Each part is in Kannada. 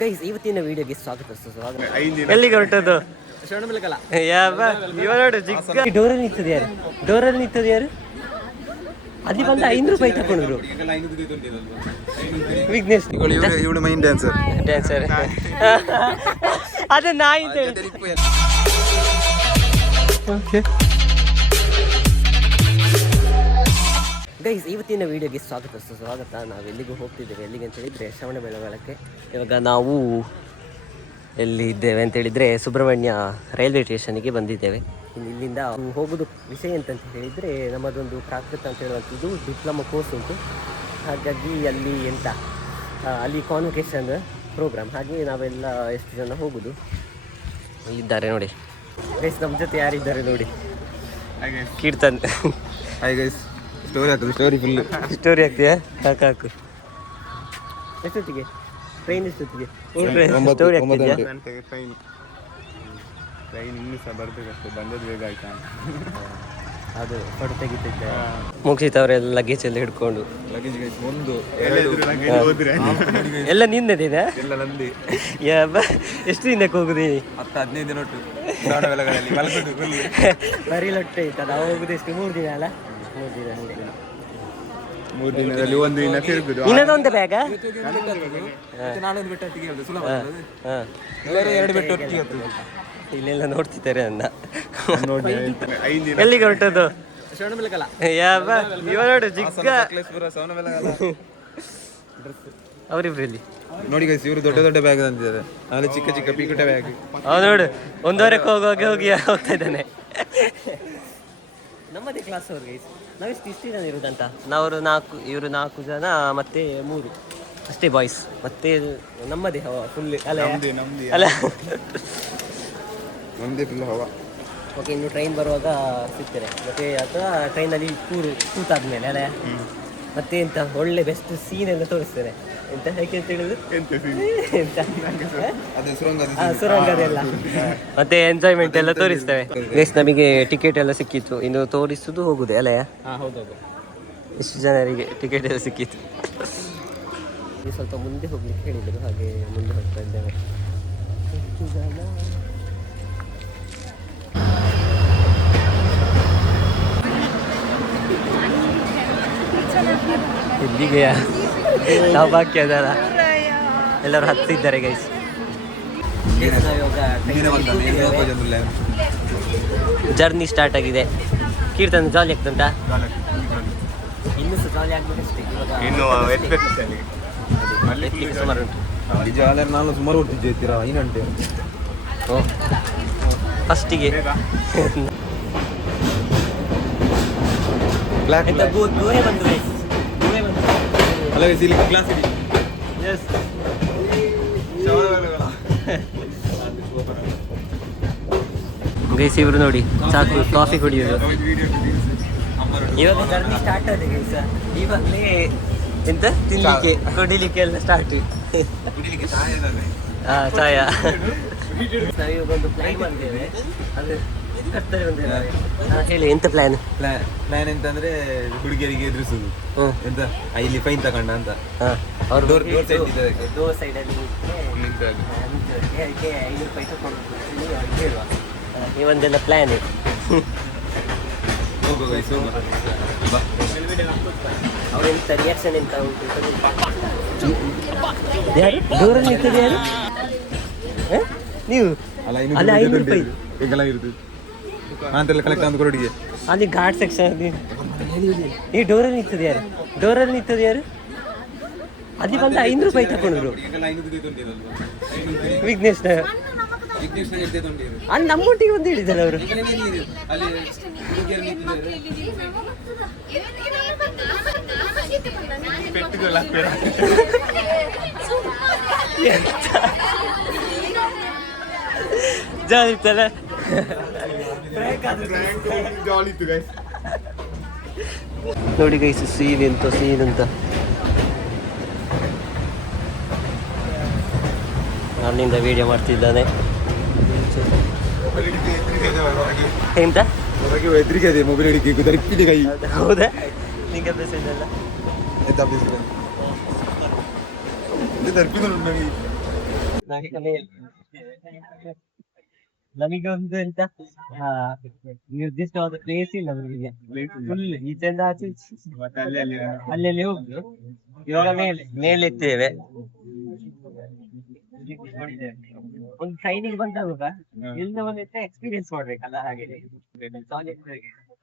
ಗೈಸ್ ಇವತ್ತಿನ ವಿಡಿಯೋಗೆ ಸ್ವಾಗತ. ಎಲ್ಲಿಗೆ ಹೊರಟದ್ದು? ಡೋರಲ್ಲಿ ನಿಂತದ ಯಾರು? ಡೋರಲ್ಲಿ ನಿಂತದ ಯಾರು? ಅಲ್ಲಿ ಬಂದ 5 ರೂಪಾಯಿ ತಗೊಂಡ್ರು. ವಿಘ್ನೇಶ್ ಮೈನ್ ಡ್ಯಾನ್ಸರ್ ಅದೇ ನಾಯಿ ಗೈಸ್ ಇವತ್ತಿನ ವಿಡಿಯೋಗೆ ಸ್ವಾಗತ. ನಾವು ಎಲ್ಲಿಗೂ ಹೋಗ್ತಿದ್ದೇವೆ. ಎಲ್ಲಿಗೆ ಅಂತ ಹೇಳಿದರೆ ಶ್ರವಣಬೆಳಗೊಳಕ್ಕೆ. ಇವಾಗ ನಾವು ಎಲ್ಲಿ ಇದ್ದೇವೆ ಅಂತ ಹೇಳಿದರೆ ಸುಬ್ರಹ್ಮಣ್ಯ ರೈಲ್ವೆ ಸ್ಟೇಷನ್ಗೆ ಬಂದಿದ್ದೇವೆ. ಇಲ್ಲಿಂದ ಹೋಗೋದು ವಿಷಯ ಅಂತಂತ ಹೇಳಿದರೆ ನಮ್ಮದೊಂದು ಪ್ರಾಕೃತ ಅಂತ ಹೇಳುವಂಥದ್ದು ಡಿಪ್ಲೊಮಾ ಕೋರ್ಸ್ ಉಂಟು. ಹಾಗಾಗಿ ಅಲ್ಲಿ ಕಾನ್ವೊಕೇಶನ್ ಪ್ರೋಗ್ರಾಮ್. ಹಾಗೆ ನಾವೆಲ್ಲ ಎಷ್ಟು ಜನ ಹೋಗೋದು ಇದ್ದಾರೆ ನೋಡಿ ಗೈಸ್. ನಮ್ಮ ಜೊತೆ ಯಾರಿದ್ದಾರೆ ನೋಡಿ? ಕೀರ್ತನ್. Hi guys. ಸ್ಟೋರಿ ಆಗ್ತೀಯಾ? ಹಾಕು. ಎಷ್ಟೊತ್ತಿಗೆ ಟ್ರೈನ್? ಎಷ್ಟೊತ್ತಿಗೆ ಸ್ಟೋರಿ ಆಗ್ತಿದ್ಯಾ? ಟ್ರೈನ್ ಇನ್ನೂ ಸಹ ಬರಬೇಕಷ್ಟೇ, ಬಂದದ್ದು ಬೇಗ ಆಯ್ತಾ? ಅದು ಫೋಟೋ ತೆಗಿತಿದ್ದೆ. ಮುಗಿಸಿತವರೆಲ್ಲ ಲಗೇಜ್ ಎಲ್ಲ ಹಿಡ್ಕೊಂಡು. ಎಲ್ಲ ನಿಂದಿದೆ? ಎಲ್ಲ ನಂದಿ. ಎಷ್ಟು ದಿನಕ್ಕೆ ಹೋಗುದಿ? 10-15 ದಿನ ಒಟ್ಟು. ಬರೀ ಲೊಟ್ಟೆ ಆಯ್ತಾ? ನಾವು ಹೋಗುದು ಎಷ್ಟು 3 ದಿನ ಅಲ್ಲ? 3 ದಿನದಲ್ಲಿ 1 ದಿನ ತಿರುಗುದು. ಇನ್ನೊಂದು ಬ್ಯಾಗ? ನಾಳೊಂದು ಬೆಟ್ಟ ಹತ್ತಿಗೆ ಹೇಳ್ದು ಸುಲಭ. 2 ಬೆಟ್ಟ ಹೊತ್ತಿಗೆ ಇಲ್ಲೆಲ್ಲ ನೋಡ್ತಿದ್ದಾರೆ ನನ್ನ. ಎಲ್ಲಿಗೆ ಹೊರಟದ್ದು? ನೋಡು ಜಿಗ್ಗ ಅವರಿಬ್ರಲ್ಲಿ ನೋಡಿ ಗೈಸ್. ಇವರು ದೊಡ್ಡ ದೊಡ್ಡ ಬ್ಯಾಗ್ ತಂದಿದ್ದಾರೆ, ಆಮೇಲೆ ಚಿಕ್ಕ ಚಿಕ್ಕ ಪೀಕುಟ ಬ್ಯಾಗ್. ನೋಡು 1:15 ಹೋಗಿ ಹೋಗ್ತಾ ಇದ್ದಾನೆ. ನಮ್ಮದೇ ಕ್ಲಾಸ್ ಅವ್ರು ಗೈಸ್. ನಾವೆಷ್ಟು ಜನ ಇರೋದಂತ? ಇವರು 4 ಜನ ಮತ್ತೆ 3 ಅಷ್ಟೇ ಬಾಯ್ಸ್. ಮತ್ತೆ ನಮ್ಮದೇ ಫುಲ್ ಅಲ್ಲ? ನಮ್ಮದೇ ಫುಲ್ ಹವಾ. ಓಕೆ, ಇನ್ನು ಟ್ರೈನ್ ಬರುವಾಗ ಸಿಗ್ತೇನೆ ಮತ್ತೆ. ಅಥವಾ ಟ್ರೈನಲ್ಲಿ ಕೂತಾದ್ಮೇಲೆ ಅಲ್ಲ? ಮತ್ತೆ ಎಂತ ಒಳ್ಳೆ ಬೆಸ್ಟ್ ಸೀನ್ ಎಲ್ಲ ತೋರಿಸ್ತೇನೆ. ಎಂತ ಯಾಕೆ ಅಂತ ಹೇಳಿದ್ರು ಸುರಂಗದೆಲ್ಲ ಮತ್ತೆ ಎಂಜಾಯ್ಮೆಂಟ್ ಎಲ್ಲ ತೋರಿಸ್ತೇವೆ. ನೆಕ್ಸ್ಟ್ ನಮಗೆ ಟಿಕೆಟ್ ಎಲ್ಲ ಸಿಕ್ಕಿತ್ತು, ಇನ್ನು ತೋರಿಸುದು ಹೋಗುದೇ ಅಲ್ಲ? ಹೌದೌದು. ಇಷ್ಟು ಜನರಿಗೆ ಟಿಕೆಟ್ ಎಲ್ಲ ಸಿಕ್ಕಿತ್ತು. ಸ್ವಲ್ಪ ಮುಂದೆ ಹೋಗ್ಲಿಕ್ಕೆ ಹೇಳಿದ್ರು, ಹಾಗೆ ಮುಂದೆ ಹೋಗ್ತಾ ಇದ್ದೇವೆ. ಇಲ್ಲಿಗೆ ನಾವು ಬಾಕಿ ಅದಲ್ಲ, ಎಲ್ಲರೂ ಹತ್ತಿದ್ದಾರೆ ಗೈಸ್. ಜರ್ನಿ ಸ್ಟಾರ್ಟ್ ಆಗಿದೆ. ಕೀರ್ತನ್ ಜಾಲಿ ಆಗ್ತುಂಟಾ? ಇನ್ನೂ ಸಹ ಜಾಲಿ ಆಗ್ಬೇಕಷ್ಟೇ. ಸುಮಾರು ಉಂಟು. ನಾನು ಸುಮಾರು ಹೊಟ್ಟಿದ್ದೀರಾ 5 ಗಂಟೆ. ಫಸ್ಟಿಗೆ ಗೋವೆ ಬಂದು ಕ್ಲಾಸ್ ಇದೆ. ಗೈಸ್ ಇವರು ನೋಡಿ ಸಾಕು ಕಾಫಿ ಕುಡಿಯೋದು. ಇವಾಗ ಜರ್ನಿ ಸ್ಟಾರ್ಟ್ ಆಗಿದೆ ಗೈಸ್. ಇವಾಗಲೇ ಎಂತ ತಿನ್ಲಿಕ್ಕೆ ಕುಡಿಲಿಕ್ಕೆ ಎಲ್ಲ ಸ್ಟಾರ್ಟ್. ಚಾಯ. ನಾವೀಗೊಂದು ಪ್ಲಾನ್ ಮಾಡಿದ್ದೇವೆ. ಅದು ಹೇಳಿ, ಎಂತ ಪ್ಲಾನ್ ಎಂತಂದ್ರೆ ಹುಡುಗಿಯರಿಗೆ ಎದುರಿಸುದು. ಎಂತ ಇಲ್ಲಿ ಫೈನ್ ತಗೊಂಡ ಅಂತ ಅವ್ರು ಡೋರ್ ಸೈಡಲ್ಲಿ 5 ರೂಪಾಯಿ ತಗೊಂಡು ಹೇಳುವ. ನೀವೊಂದೆಲ್ಲ ಪ್ಲಾನ್. ಅವ್ರೆಂತ ರಿಯಾಕ್ಷನ್ ಎಂತ ಉಂಟು? ಡೋರಲ್ಲಿ ನಿಂತದೆ ಯಾರು? ನೀವು ಅಲ್ಲಿ 5 ರೂಪಾಯಿ ಕಲೆಕ್ಟ್ ಆದ ಕೊರಡಿಗೆ ಅಲ್ಲಿ ಘಾಟ್ ಸೆಕ್ಷನ್. ಈ ಡೋರಲ್ಲಿ ನಿಂತದೆ ಯಾರು? ಡೋರಲ್ಲಿ ನಿಂತದೆ ಯಾರು? ಅಲ್ಲಿ ಬಂದ 5 ರೂಪಾಯಿ ತಗೊಂಡ್ರು. ವಿಘ್ನೇಶ್ ಅಲ್ಲಿ ನಮ್ಮೊಟ್ಟಿಗೆ ಒಂದು ಹೇಳಿದ್ದಾರೆ ಅವರು. ಜಾಲಿ ಇತ್ತಲ್ಲ? ನೋಡಿ ಗೈಸ್, ಸೀನ್ ಅಂತ ಅಲ್ಲಿಂದ ವಿಡಿಯೋ ಮಾಡ್ತಿದ್ದಾನೆ. ಎಂತ ಹೆದರಿಕೆ ಇದೆ ಮೊಬೈಲ್ ಹಿಡಿಕೆ ದರಿಪಿದೆ ಕೈ. ಹೌದಾ? ನಿಂಗೆ ಅಭ್ಯಾಸ ಇದೆಲ್ಲ? ಎಂತ ಅಭ್ಯಾಸ? ದರಿಪಿದ ನಮಗೆ ಒಂದು ಎಂತ ನಿರ್ದಿಷ್ಟವಾದ ಪ್ಲೇಸ್ ಇಲ್ಲ ನಮಗೆ ಫುಲ್ ಈಚೆಂದ ಆಚೆ ಅಲ್ಲೆಲ್ಲಿ ಹೋಗುದು. ಇವಾಗ ಮೇಲೆ ಇದ್ದೇವೆ. ಒಂದು ಟ್ರೈನಿಂಗ್ ಬಂದಾಗ ಎಲ್ಲ ಒಂದಿತ್ತ ಎಕ್ಸ್ಪೀರಿಯನ್ಸ್ ಮಾಡ್ಬೇಕಲ್ಲ, ಹಾಗೆ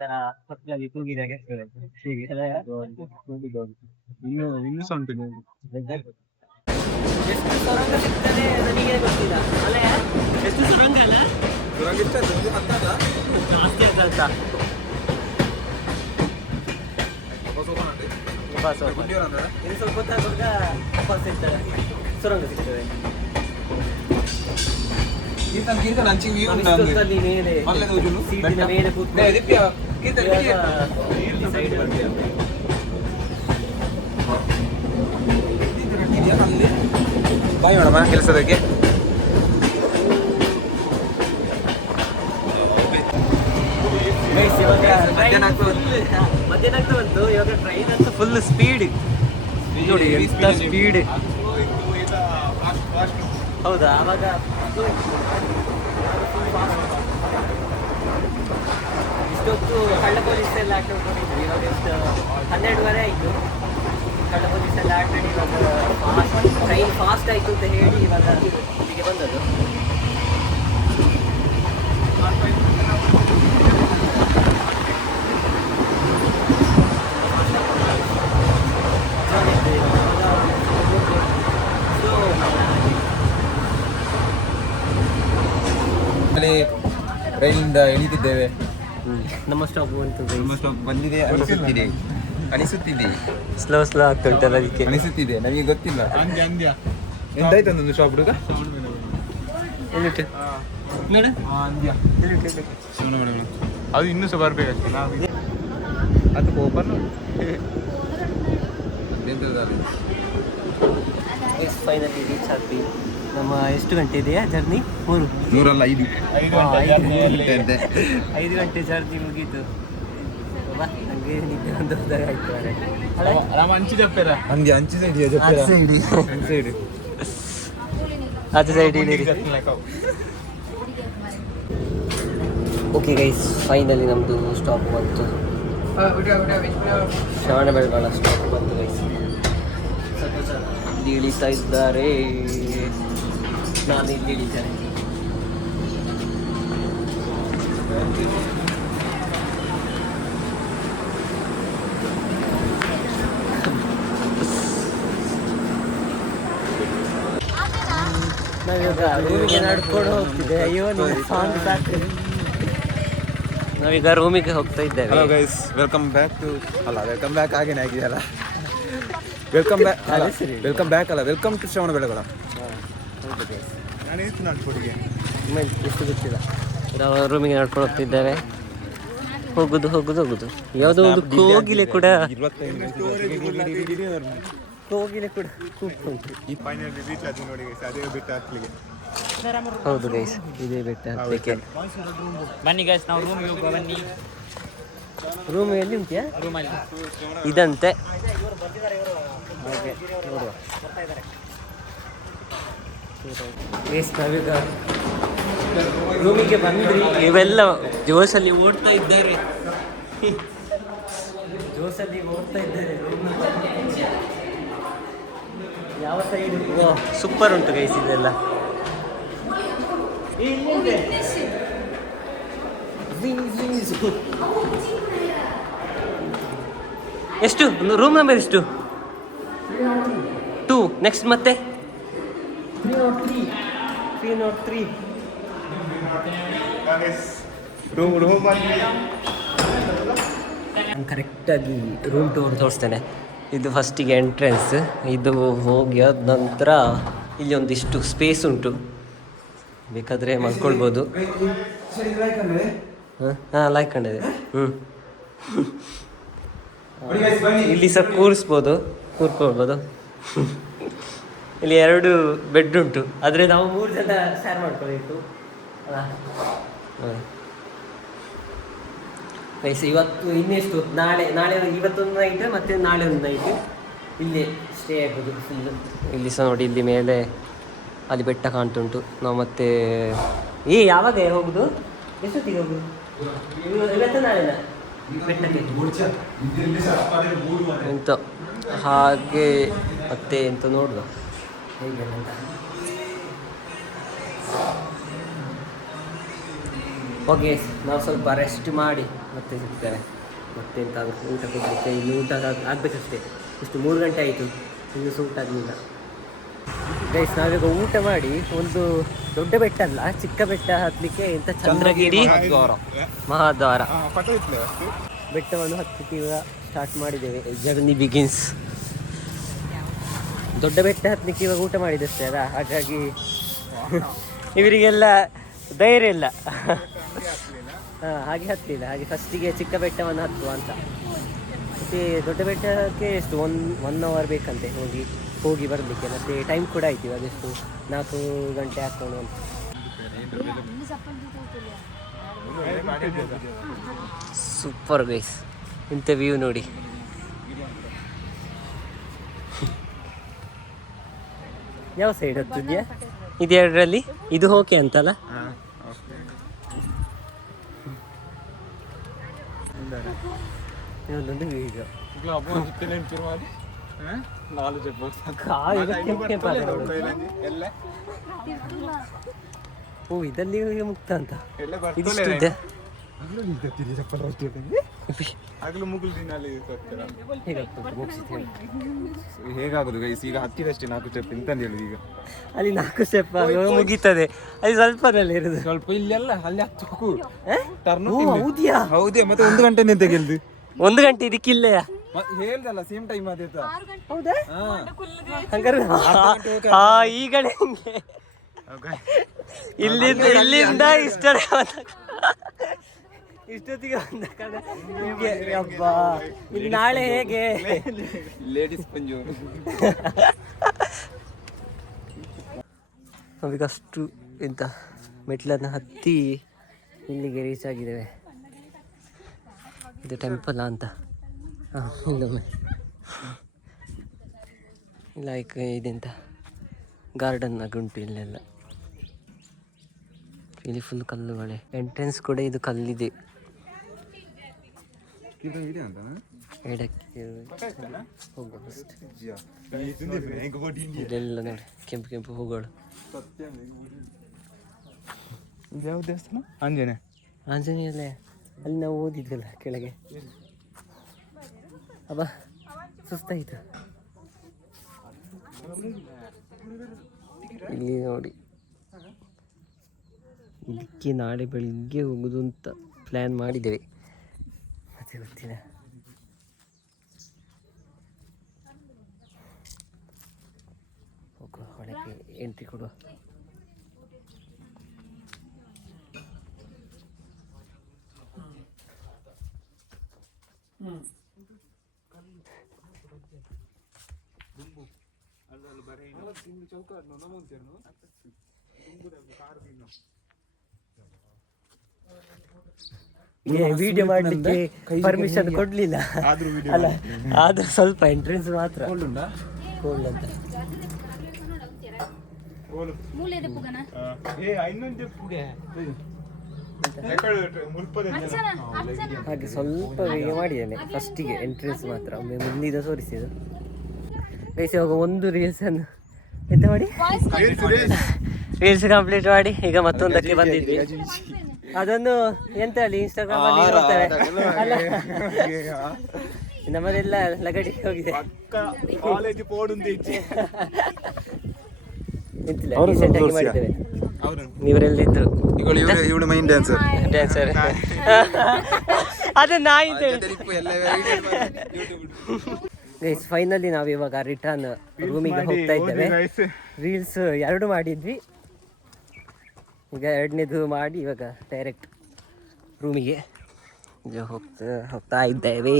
ತರ ಹೊಸದಾಗಿ ತೂಗಿದಾಗ ಇನ್ನೂ ಸಹ ಉಂಟು. ಎಷ್ಟು ಸುರಂಗ ಸಿಗ್ತದೆ ನನಗೆ ಗೊತ್ತಿಲ್ಲ. ಅಲ್ಲ ಎಷ್ಟು ಸುರಂಗ ಅಲ್ಲ ಜಾಸ್ತಿ ಅಂತ ಇನ್ನು ಸ್ವಲ್ಪ ಹೊತ್ತಾಗುವಾಗ ವಾಪಸ್ ಸಿಗ್ತದೆ, ಸುರಂಗ ಸಿಗ್ತದೆ. ಇಷ್ಟೊತ್ತಲ್ಲಿ ಮೇಲೆ ಸೀಟಿನ ಮೇಲೆ ಬಾಯ್ ಮೇಡಮ್ ಕೆಲಸದಕ್ಕೆ. ಮಧ್ಯಾಹ್ನ ಆಗ್ತಾ ಬಂತು. ಇವಾಗ ಟ್ರೈನ್ ಅಂತೂ ಫುಲ್ ಸ್ಪೀಡ್ ನೋಡಿ, ಎಂತ ಸ್ಪೀಡ್. ಹೌದಾ, ಆವಾಗ ಇಷ್ಟೊತ್ತು ಕಳ್ಳ ಪೊಲೀಸ್ ಎಲ್ಲ ಆಟ ಆಡ್ಕೊಂಡಿದ್ವಿ. ಇವಾಗ ಎಷ್ಟು 12:30 ಆಯಿತು. ಕಳ್ಳ ಪೊಲೀಸ್ ಎಲ್ಲ ಆಟ ಆಡಿ ಇವಾಗ ಟ್ರೈನ್ ಫಾಸ್ಟ್ ಆಯಿತು ಅಂತ ಹೇಳಿ ಇವಾಗ ಇಲ್ಲಿಗೆ ಬಂದದ್ದು. ರೈಲಿಂದ ಇಳಿದಿದ್ದೇವೆ. ನಮ್ಮ ಸ್ಟಾಪ್ ಬಂತು. ನಮ್ಮ ಸ್ಟಾಪ್ ಬಂದಿದೆ, ಅನಿಸುತ್ತಿದೆ ಸ್ಲೋ ಆಗ್ತುಂಟಲ್ಲ, ಅದಕ್ಕೆ ಅನಿಸುತ್ತಿದೆ. ನಮಗೆ ಗೊತ್ತಿಲ್ಲ ಎಂತಾಯ್ತು ಒಂದು ಸ್ಟಾಪ್ ಹುಡುಗ. ಅದು ಇನ್ನೂ ಸಹ ಬರ್ಬೇಕಷ್ಟೇ. ಅದು ಓಪನ್ ಫೈನಲಿ ರೀಚ್ ಆದ್ವಿ. ನಮ್ಮ ಎಷ್ಟು ಗಂಟೆ ಇದೆಯಾ ಜರ್ನಿ? 5 ಗಂಟೆ ಜರ್ನಿ ಮುಗೀತು. ನನಗೆ ನಿದ್ದೆ ಬಂದಾಗ ಆಯ್ತು. ಆಚೆ ಸೈಡ್ ಇಳಿರಿ. ಓಕೆ ಗೈಸ್, ಫೈನಲಿ ನಮ್ಮದು ಸ್ಟಾಪ್ ಬಂತು. ಶ್ರವಣಬೆಳಗೊಳ ಸ್ಟಾಪ್ ಬಂತು ಗೈಸ್. ಇಲ್ಲಿ ಇಳಿತಾ ಇದ್ದಾರೆ, ನಾನು ಇಲ್ಲಿ ಇಳಿತೇನೆ. ನಾವೀಗ ರೂಮಿಗೆ ನಡ್ಕೊಂಡು ಹೋಗ್ತಿದ್ದೆ. ಅಯ್ಯೋ ಸಾಂಗ್ ಸಾಕು. ನಾವೀಗ ರೂಮಿಗೆ ಹೋಗ್ತಾ ಇದ್ದೇವೆ. Hello guys, welcome back to welcome back ಆಗೇನೆ ಆಗಿದೆಯಲ್ಲ. Welcome back to Shravanabelagola. ಎಷ್ಟು ಗೊತ್ತಿಲ್ಲ. ನಾವು ರೂಮಿಗೆ ನಡ್ಕೊಂಡು ಹೋಗ್ತಿದ್ದೇವೆ. ಹೋಗುದು ಯಾವುದೋ ಒಂದು ಕೋಗಿಲೆ ಕೂಡ ಕೂಗ್ತುಂಟು. ಹೌದು ಗೈಸ್, ಇದೇ ಬೆಟ್ಟ ಹತ್ತಲಿಕ್ಕೆ. ಬನ್ನಿ ಗೈಸ್, ನಾವು ರೂಮಿಗೆ ಹೋಗುವ. ಬನ್ನಿ. ರೂಮ್ ಎಲ್ಲಿ ಉಂಟ್ಯಾ? ರೂಮಲ್ಲಿ ಇದಂತೆ. ಹಾಗೆ ನೋಡುವ. ನಾವೀಗ ರೂಮಿಗೆ ಬಂದ್ರಿ. ಇವೆಲ್ಲ ಜೋಶಲ್ಲಿ ಓಡ್ತಾ ಇದ್ದಾರೆ. ಯಾವ ಸೈಡ್? ಸೂಪರ್ ಉಂಟು ಗೈಸ್ ಇದೆಲ್ಲ. ಎಷ್ಟು ರೂಮ್ ನಂಬರ್ ಎಷ್ಟು? 2. ನೆಕ್ಸ್ಟ್ ಮತ್ತೆ 303. ನಾನು ಕರೆಕ್ಟಾಗಿ ರೂಮ್ ಟೂರ್ ತೋರಿಸ್ತೇನೆ. ಇದು ಫಸ್ಟಿಗೆ ಎಂಟ್ರೆನ್ಸ್. ಇದು ಹೋಗಿ ಆದ ನಂತರ ಇಲ್ಲಿ ಒಂದಿಷ್ಟು ಸ್ಪೇಸ್ ಉಂಟು, ಬೇಕಾದರೆ ಮಲ್ಕೊಳ್ಬೋದು. ಹಾಂ ಲಾಯ್ಕೊಂಡಿದೆ. ಇಲ್ಲಿ ಸಹ ಕೂರ್ಕೊಳ್ಬೋದು. ಇಲ್ಲಿ 2 ಬೆಡ್ ಉಂಟು, ಆದರೆ ನಾವು 3 ಜನ ಶೇರ್ ಮಾಡ್ಕೊಳ್ಬೇಕು ಅಲ್ಲ. ಇವತ್ತು ಇನ್ನೆಷ್ಟು, ನಾಳೆ ಇವತ್ತೊಂದು ನೈಟ್ ಮತ್ತು ನಾಳೆ ಒಂದು ನೈಟ್ ಇಲ್ಲೇ ಸ್ಟೇ ಆಗೋದು ಫುಲ್ಲು. ಇಲ್ಲಿ ಸಹ ನೋಡಿ, ಇಲ್ಲಿ ಮೇಲೆ ಅಲ್ಲಿ ಬೆಟ್ಟ ಕಾಣ್ತುಂಟು. ನಾವು ಮತ್ತೆ ಯಾವಾಗ ಹೋಗುದು, ಎಷ್ಟೊತ್ತಿಗೆ ಹೋಗುದು? ಇವತ್ತು ನಾಳೆನ ಬೆಟ್ಟಕ್ಕೆ ಎಂತ ಹಾಗೆ ಮತ್ತೆ ಎಂತ ನೋಡುವ ಹೇಗೆ ಅಂತ. ಓಕೆ, ನಾವು ಸ್ವಲ್ಪ ರೆಸ್ಟ್ ಮಾಡಿ ಮತ್ತೆ ಸಿಗ್ತಾರೆ. ಮತ್ತೆ ಎಂತಾದರೂ ಊಟ ಕೊಡಲಿಕ್ಕೆ, ಇನ್ನು ಊಟ ಆಗಬೇಕಷ್ಟೇ. ಇಷ್ಟು 3 ಗಂಟೆ ಆಯಿತು, ಇನ್ನು ಊಟ ಆಗಲಿಲ್ಲ. ಗೈಸ್, ನಾವೀಗ ಊಟ ಮಾಡಿ ಒಂದು ದೊಡ್ಡ ಬೆಟ್ಟ ಅಲ್ಲ, ಚಿಕ್ಕ ಬೆಟ್ಟ ಹತ್ತಲಿಕ್ಕೆ ಎಂತ ಚಂದ್ರಗಿರಿ ಮಹಾದ್ವಾರ ಬೆಟ್ಟವನ್ನು ಹತ್ತಲಿಕ್ಕೆ ಈಗ ಸ್ಟಾರ್ಟ್ ಮಾಡಿದ್ದೇವೆ. Journey begins. ದೊಡ್ಡ ಬೆಟ್ಟ ಹತ್ತಲಿಕ್ಕೆ ಇವಾಗ ಊಟ ಮಾಡಿದಷ್ಟೇ ಅಲ್ಲ, ಹಾಗಾಗಿ ಇವರಿಗೆಲ್ಲ ಧೈರ್ಯ ಇಲ್ಲ. ಹಾಗೆ ಹತ್ತಲಿಲ್ಲ. ಹಾಗೆ ಫಸ್ಟಿಗೆ ಚಿಕ್ಕ ಬೆಟ್ಟವನ್ನು ಹತ್ತುವ ಅಂತ. ಮತ್ತು ದೊಡ್ಡ ಬೆಟ್ಟಕ್ಕೆ ಎಷ್ಟು 1 ಅವರ್ ಬೇಕಂತೆ ಹೋಗಿ ಬರಲಿಕ್ಕೆ. ಮತ್ತು ಟೈಮ್ ಕೂಡ ಆಯ್ತು ಇವಾಗ ಎಷ್ಟು 4 ಗಂಟೆ ಆಗ್ತಾನೆ ಅಂತ. ಸೂಪರ್ ಗೈಸ್, ಇಂಥ ವ್ಯೂ ನೋಡಿ. ಯಾವ ಸೈಡ್ ಹತ್ತಿದ್ಯಾ? ಇದು 2ರಲ್ಲಿ ಇದು ಓಕೆ ಅಂತಲ್ಲ? ಇನ್ನೊಂದು ಈಗ ಓ, ಇದಲ್ಲಿ ಮುಕ್ತ ಅಂತ ಇದಿಷ್ಟಿದೆ. ಹೇಗಾಗುದು ಗೈಸ್? ಈಗ ಹತ್ತಿದಷ್ಟೇ 4 ಸ್ಟೆಪ್ ಇಂತಂದು ಹೇಳುದು. ಈಗ ಅಲ್ಲಿ 4 ಸ್ಟೆಪ್ ಮುಗೀತದೆ, ಅಲ್ಲಿ ಸ್ವಲ್ಪದಲ್ಲಿ ಇರುದು. ಸ್ವಲ್ಪ ಇಲ್ಲೆಲ್ಲ ಅಲ್ಲಿ ಹತ್ತಬೇಕು. ಹೌದ್ಯಾ? ಮತ್ತೆ 1 ಗಂಟೆ ನಿಂತ ಗೆಲ್ದು 1 ಗಂಟೆ ಇದಕ್ಕಿಲ್ಲೆಯಾ? ಹೇಳ್ದಲ್ಲ ಸೇಮ್ ಟೈಮ್ ಅದೇ. ಹೌದಾ? ಹಂಗಾರೆ ಈಗಲೇ ಹಿಂಗೆ ಇಲ್ಲಿಂದ ಇಷ್ಟೊತ್ತಿಗೆ ಇಲ್ಲಿ ನಾಳೆ ಹೇಗೆ ಲೇಡೀಸ್ ಪಂಜು. ನಾವೀಗ ಅಷ್ಟು ಎಂತ ಮೆಟ್ಲನ್ನು ಹತ್ತಿ ಇಲ್ಲಿಗೆ ರೀಚ್ ಆಗಿದ್ದೇವೆ. ಇದು ಟೆಂಪಲ್ ಅಂತ. ಇಲ್ಲೊಮ್ಮೆ ಲೈಕ್ ಇದೆಂತ ಗಾರ್ಡನ್ ಆಗುಂಟು ಇಲ್ಲೆಲ್ಲ. ಇಲ್ಲಿ ಫುಲ್ ಕಲ್ಲುಗಳೇ. ಎಂಟ್ರೆನ್ಸ್ ಕೂಡ ಇದು ಕಲ್ಲಿದೆ. ಎಡಕ್ಕೆ ಹೋಗುವ ಇದೆಲ್ಲ ನೋಡಿ, ಕೆಂಪು ಹೂಗಳು. ಯಾವ ದೇವಸ್ಥಾನ? ಆಂಜನೇಯಲ್ಲೇ, ಅಲ್ಲಿ ನಾವು ಓದಿದ್ವಲ್ಲ ಕೆಳಗೆ. ಅಬ್ಬಾ ಸುಸ್ತಾಯಿತು. ಇಲ್ಲಿ ನೋಡಿ, ಇದಕ್ಕೆ ನಾಳೆ ಬೆಳಿಗ್ಗೆ ಹೋಗುದು ಅಂತ ಪ್ಲ್ಯಾನ್ ಮಾಡಿದ್ದೇವೆ. ಮತ್ತೆ ಗೊತ್ತಿಲ್ಲ. ಹೋಗುವ, ಒಳಗೆ ಎಂಟ್ರಿ ಕೊಡುವ. ವಿಡಿಯೋ ಮಾಡಲಿಕ್ಕೆ ಪರ್ಮಿಷನ್ ಕೊಡ್ಲಿಲ್ಲ ಅಲ್ಲ, ಆದ್ರೂ ಸ್ವಲ್ಪ ಎಂಟ್ರೆನ್ಸ್ ಮಾತ್ರ ಕೋಲ್ಡ್ ಅಂತ. ಹಾಗೆ ಸ್ವಲ್ಪ ಬೇಗ ಮಾಡಿದ್ದೇನೆ ಫಸ್ಟಿಗೆ ಎಂಟ್ರೆನ್ಸ್ ಮಾತ್ರ. ಒಮ್ಮೆ ಮುಂದಿನ ತೋರಿಸಿದ್ದು ಗೈಸ್. ಇವಾಗ ಒಂದು ರೀಲ್ಸ್ ಅನ್ನು ಎಂತ ಮಾಡಿ ರೀಲ್ಸ್ ಕಂಪ್ಲೀಟ್ ಮಾಡಿ ಈಗ ಮತ್ತೊಂದಕ್ಕೆ ಬಂದಿದ್ವಿ. ಅದೊಂದು ಎಂತ ಹೇಳಿ ಇನ್ಸ್ಟಾಗ್ರಾಮ್ ಅಲ್ಲಿ ನೋಡ್ತಾರೆ ಅಲ್ಲ, ನಮ್ಮದೆಲ್ಲ ಲಗಡಿ ಹೋಗಿದೆ. ರೀಸೆಂಟ್ ಆಗಿ ಮಾಡಿದ್ದೇವೆ. ನೀವರೆಲ್ಲಿದ್ರು ಡ್ಯಾನ್ಸರ್ ಅದು ನಾಯಿ ಗೈಸ್. ಫೈನಲಿ ನಾವು ಇವಾಗ ರಿಟರ್ನ್ ರೂಮಿಗೆ ಹೋಗ್ತಾ ಇದ್ದೇವೆ. ರೀಲ್ಸ್ 2 ಮಾಡಿದ್ವಿ, ಈಗ 2ನೇದು ಮಾಡಿ ಇವಾಗ ಡೈರೆಕ್ಟ್ ರೂಮಿಗೆ ಹೋಗ್ತಾ ಇದ್ದೇವೆ.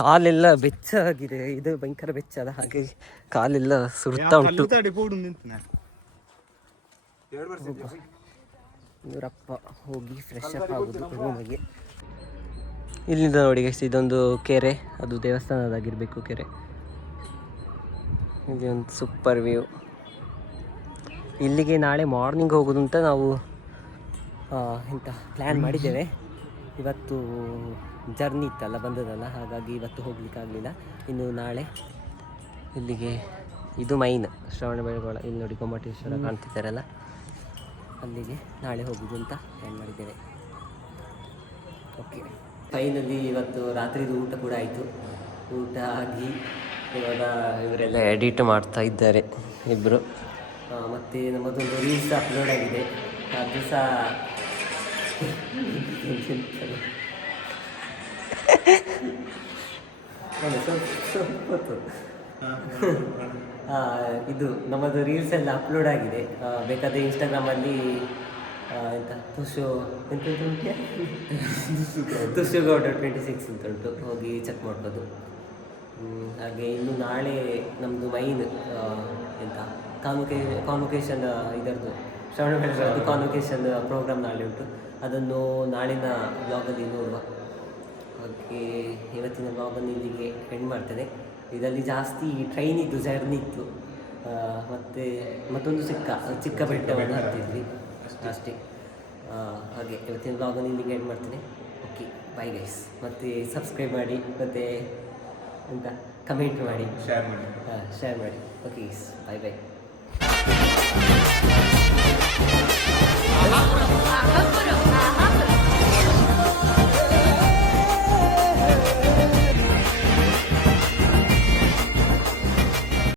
ಕಾಲೆಲ್ಲ ಬೆಚ್ಚಾಗಿದೆ, ಇದು ಭಯಂಕರ ಬೆಚ್ಚದ, ಹಾಗೆ ಕಾಲೆಲ್ಲ ಸುಡ್ತಾ ಉಂಟು. ಇವರಪ್ಪ ಹೋಗಿ ಫ್ರೆಶ್ ಅಪ್ ಆಗೋದು ರೂಮಿಗೆ. ಇಲ್ಲಿಂದ ನೋಡಿ ಗೈಸ್, ಇದೊಂದು ಕೆರೆ, ಅದು ದೇವಸ್ಥಾನದಾಗಿರ್ಬೇಕು ಕೆರೆ. ಇದೊಂದು ಸೂಪರ್ ವ್ಯೂ. ಇಲ್ಲಿಗೆ ನಾಳೆ ಮಾರ್ನಿಂಗ್ ಹೋಗೋದು ಅಂತ ನಾವು ಎಂತ ಪ್ಲ್ಯಾನ್ ಮಾಡಿದ್ದೇವೆ. ಇವತ್ತು ಜರ್ನಿ ಇತ್ತಲ್ಲ, ಬಂದದಲ್ಲ, ಹಾಗಾಗಿ ಇವತ್ತು ಹೋಗ್ಲಿಕ್ಕಾಗಲಿಲ್ಲ. ಇನ್ನು ನಾಳೆ ಇಲ್ಲಿಗೆ, ಇದು ಮೈನ್ ಶ್ರವಣಬೆಳಗೊಳ, ಇಲ್ಲಿ ನೋಡಿ ಗೊಮ್ಮಟೇಶ್ವರ ಕಾಣ್ತಿದ್ದಾರಲ್ಲ, ಅಲ್ಲಿಗೆ ನಾಳೆ ಹೋಗೋದು ಅಂತ ಪ್ಲ್ಯಾನ್ ಮಾಡಿದ್ದೇವೆ. ಓಕೆ, ಫೈನಲಿ ಇವತ್ತು ರಾತ್ರಿದು ಊಟ ಕೂಡ ಆಯಿತು. ಊಟ ಆಗಿ ಇವಾಗ ಇವರೆಲ್ಲ ಎಡಿಟ್ ಮಾಡ್ತಾ ಇದ್ದಾರೆ ಇಬ್ಬರು. ಮತ್ತು ನಮ್ಮದೊಂದು ರೀಲ್ಸ್ ಅಪ್ಲೋಡ್ ಆಗಿದೆ, ಅದು ಸಹ ಇದು ನಮ್ಮದು ರೀಲ್ಸ್ ಎಲ್ಲ ಅಪ್ಲೋಡ್ ಆಗಿದೆ. ಬೇಕಾದರೆ ಇನ್ಸ್ಟಾಗ್ರಾಮಲ್ಲಿ ಎಂತ ತುಷು ಗೌಡ 26 ಅಂತ ಉಂಟು, ಹೋಗಿ ಚೆಕ್ ಮಾಡ್ಬೋದು. ಹಾಗೆ ಇನ್ನು ನಾಳೆ ನಮ್ಮದು ಮೈನ್ ಎಂತ ಕಾನ್ವೊಕೇಶನ್ ಇದರದ್ದು ಶ್ರವಣಬೆಳಗೊಳದ್ದು ಕಾನ್ವೊಕೇಶನ್ ಪ್ರೋಗ್ರಾಮ್ ನಾಳೆ ಉಂಟು. ಅದನ್ನು ನಾಳಿನ ಬ್ಲಾಗಲ್ಲಿ ನೋಡುವ. ಹಾಗೆ ಇವತ್ತಿನ ಬ್ಲಾಗನ್ನು ಇಲ್ಲಿಗೆ ಎಂಡ್ ಮಾಡ್ತೇನೆ. ಇದರಲ್ಲಿ ಜಾಸ್ತಿ ಟ್ರೈನಿದ್ದು ಜರ್ನಿ ಇತ್ತು, ಮತ್ತು ಮತ್ತೊಂದು ಚಿಕ್ಕ ಬೆಟ್ಟವನ್ನು ಹತ್ತಿದ್ವಿ ಅಷ್ಟೇ. ಹಾಗೆ ಇವತ್ತಿನ ಬ್ಲಾಗನ್ನು ಇಲ್ಲಿಗೆ ಎಂಡ್ ಮಾಡ್ತೇನೆ. Okay, bye guys. ಮತ್ತು ಸಬ್ಸ್ಕ್ರೈಬ್ ಮಾಡಿ, ಮತ್ತು ಎಂತ ಕಮೆಂಟ್ ಮಾಡಿ, ಶೇರ್ ಮಾಡಿ. Okay guys, bye bye.